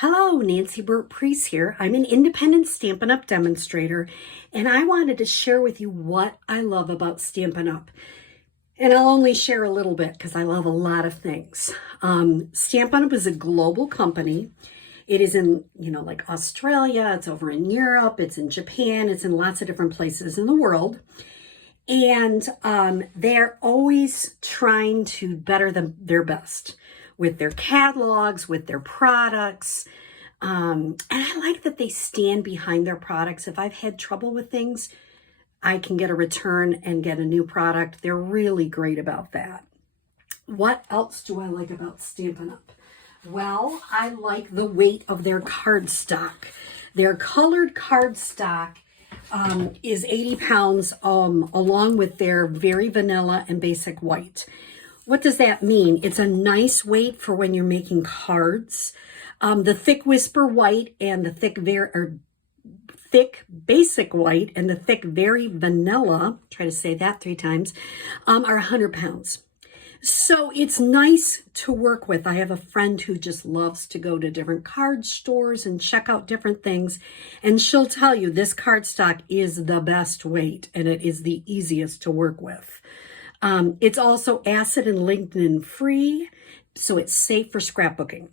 Hello, Nancy Burt-Preece here. I'm an independent Stampin' Up! Demonstrator, and I wanted to share with you what I love about Stampin' Up! And I'll only share a little bit because I love a lot of things. Stampin' Up! Is a global company. It is in, like Australia, it's over in Europe, it's in Japan, it's in lots of different places in the world. And they're always trying to better their best with their catalogs, with their products. And I like that they stand behind their products. If I've had trouble with things, I can get a return and get a new product. They're really great about that. What else do I like about Stampin' Up? Well, I like the weight of their cardstock. Their colored cardstock is 80 pounds along with their very vanilla and basic white. What does that mean? It's a nice weight for when you're making cards. The thick whisper white and the thick basic white and the thick very vanilla, try to say that 3 times, are 100 pounds. So it's nice to work with. I have a friend who just loves to go to different card stores and check out different things. And she'll tell you this cardstock is the best weight and it is the easiest to work with. It's also acid and lignin free, so it's safe for scrapbooking.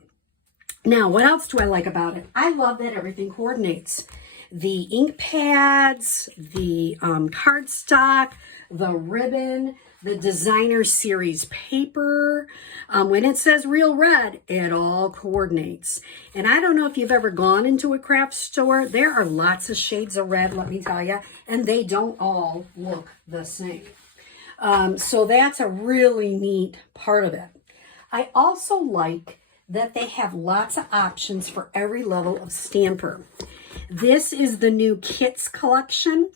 Now, what else do I like about it? I love that everything coordinates. The ink pads, the cardstock, the ribbon, the designer series paper. When it says real red, it all coordinates. And I don't know if you've ever gone into a craft store. There are lots of shades of red, let me tell you, and they don't all look the same. So that's a really neat part of it. I also like that they have lots of options for every level of stamper. This is the new kits collection.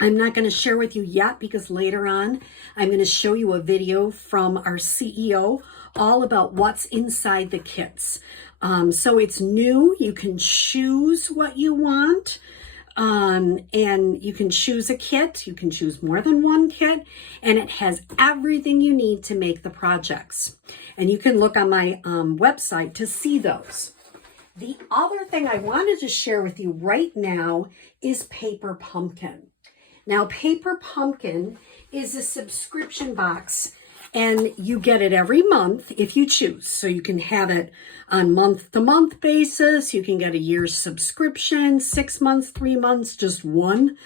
I'm not going to share with you yet because later on I'm going to show you a video from our CEO all about what's inside the kits. So it's new. You can choose what you want. And you can choose a kit, you can choose more than one kit, and it has everything you need to make the projects. And you can look on my website to see those. The other thing I wanted to share with you right now is Paper Pumpkin. Now, Paper Pumpkin is a subscription box, and you get it every month if you choose. So you can have it on month-to-month basis. You can get a year's subscription, 6 months, 3 months, just one.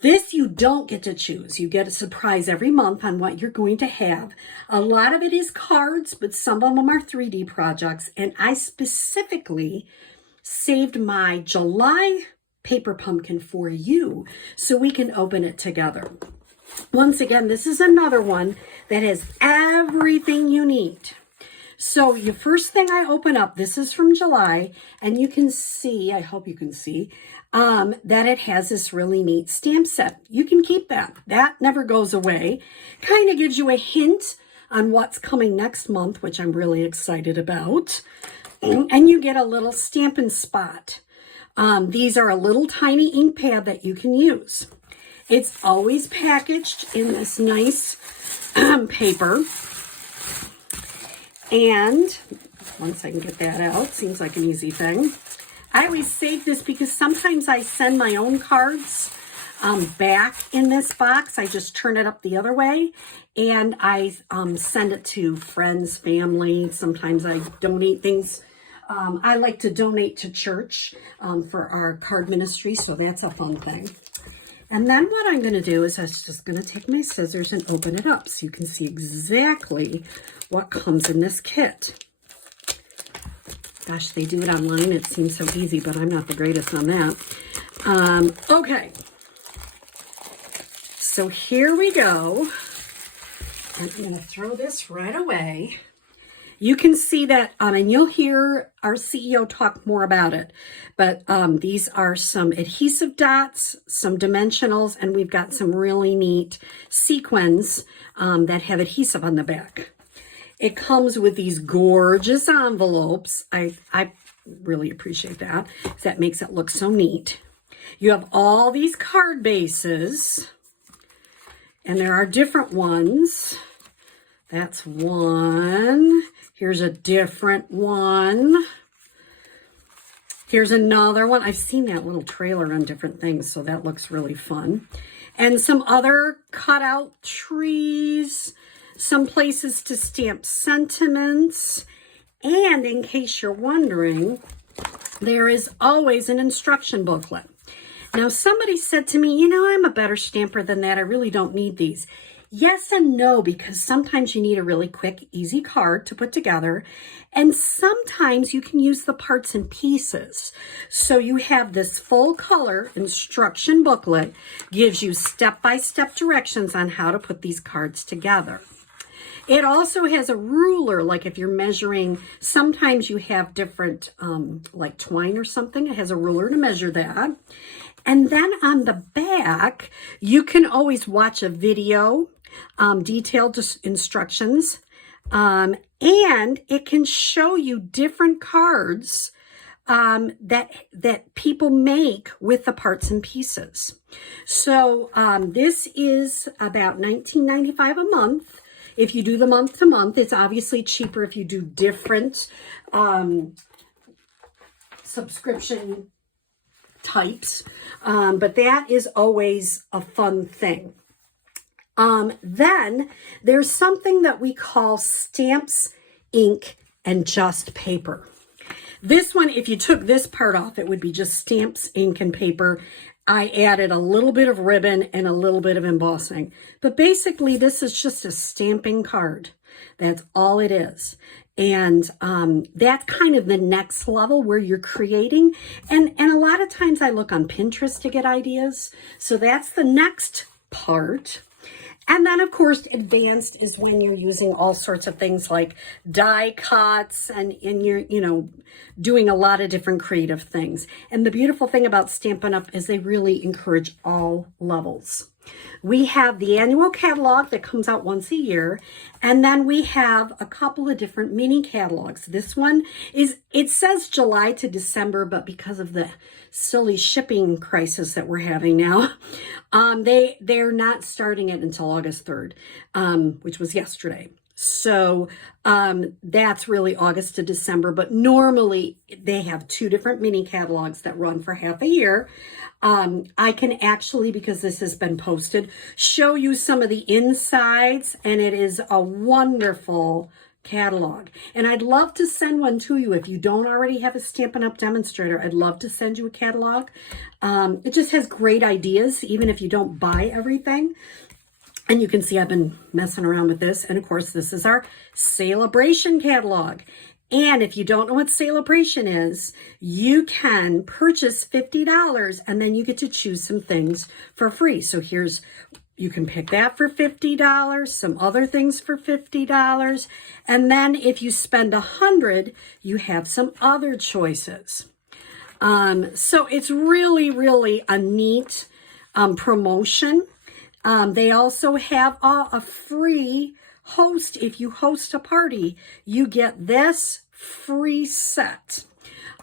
This you don't get to choose. You get a surprise every month on what you're going to have. A lot of it is cards, but some of them are 3D projects. And I specifically saved my July Paper Pumpkin for you so we can open it together. Once again, this is another one that has everything you need. So the first thing I open up, this is from July, and you can see, I hope you can see, that it has this really neat stamp set. You can keep that. That never goes away. Kind of gives you a hint on what's coming next month, which I'm really excited about. And you get a little Stampin' Spot. These are a little tiny ink pad that you can use. It's always packaged in this nice paper. And once I can get that out, seems like an easy thing. I always save this because sometimes I send my own cards back in this box. I just turn it up the other way and I send it to friends, family. Sometimes I donate things. I like to donate to church for our card ministry, so that's a fun thing. And then what I'm going to do is I'm just going to take my scissors and open it up so you can see exactly what comes in this kit. Gosh, they do it online. It seems so easy, but I'm not the greatest on that. Okay. So here we go. And I'm going to throw this right away. You can see that, and you'll hear our CEO talk more about it, but these are some adhesive dots, some dimensionals, and we've got some really neat sequins that have adhesive on the back. It comes with these gorgeous envelopes. I really appreciate that, because that makes it look so neat. You have all these card bases, and there are different ones. That's one. Here's a different one. Here's another one. I've seen that little trailer on different things, so that looks really fun. And some other cutout trees, some places to stamp sentiments. And in case you're wondering, there is always an instruction booklet. Now, somebody said to me, you know, I'm a better stamper than that. I really don't need these. Yes and no, because sometimes you need a really quick, easy card to put together. And sometimes you can use the parts and pieces. So you have this full color instruction booklet, gives you step-by-step directions on how to put these cards together. It also has a ruler, like if you're measuring, sometimes you have different, like twine or something. It has a ruler to measure that. And then on the back, you can always watch a video, detailed instructions, and it can show you different cards that people make with the parts and pieces. So this is about $19.95 a month. If you do the month to month, it's obviously cheaper if you do different subscription types, but that is always a fun thing. Then there's something that we call stamps, ink, and just paper. This one, if you took this part off, it would be just stamps, ink, and paper. I added a little bit of ribbon and a little bit of embossing. But basically, this is just a stamping card. That's all it is. And that's kind of the next level where you're creating. And a lot of times I look on Pinterest to get ideas. So that's the next part. And then, of course, advanced is when you're using all sorts of things like die cuts and you're, you know, doing a lot of different creative things. And the beautiful thing about Stampin' Up! Is they really encourage all levels. We have the annual catalog that comes out once a year, and then we have a couple of different mini catalogs. This one is, it says July to December, but because of the silly shipping crisis that we're having now, they're not starting it until August 3rd, which was yesterday. So that's really August to December, but normally they have two different mini catalogs that run for half a year. I can actually, because this has been posted, show you some of the insides, and it is a wonderful catalog. And I'd love to send one to you if you don't already have a Stampin' Up! Demonstrator. I'd love to send you a catalog. It just has great ideas, even if you don't buy everything. And you can see I've been messing around with this. And of course, this is our Celebration catalog. And if you don't know what Celebration is, you can purchase $50 and then you get to choose some things for free. So here's, you can pick that for $50, some other things for $50. And then if you spend $100, you have some other choices. So it's really, really a neat promotion. They also have a free host. If you host a party, you get this free set.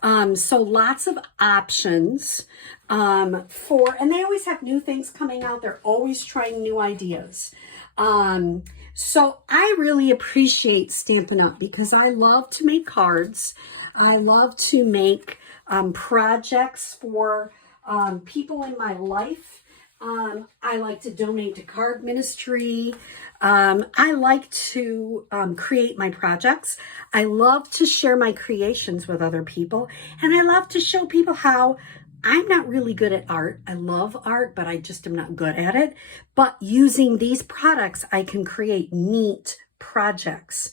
So lots of options and they always have new things coming out. They're always trying new ideas. So I really appreciate Stampin' Up! Because I love to make cards. I love to make projects for people in my life. I like to donate to card ministry. I like to create my projects. I love to share my creations with other people. And I love to show people how I'm not really good at art. I love art, but I just am not good at it. But using these products, I can create neat projects.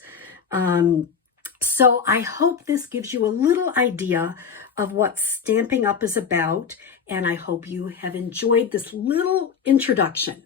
So I hope this gives you a little idea of what Stampin' Up! Is about. And I hope you have enjoyed this little introduction.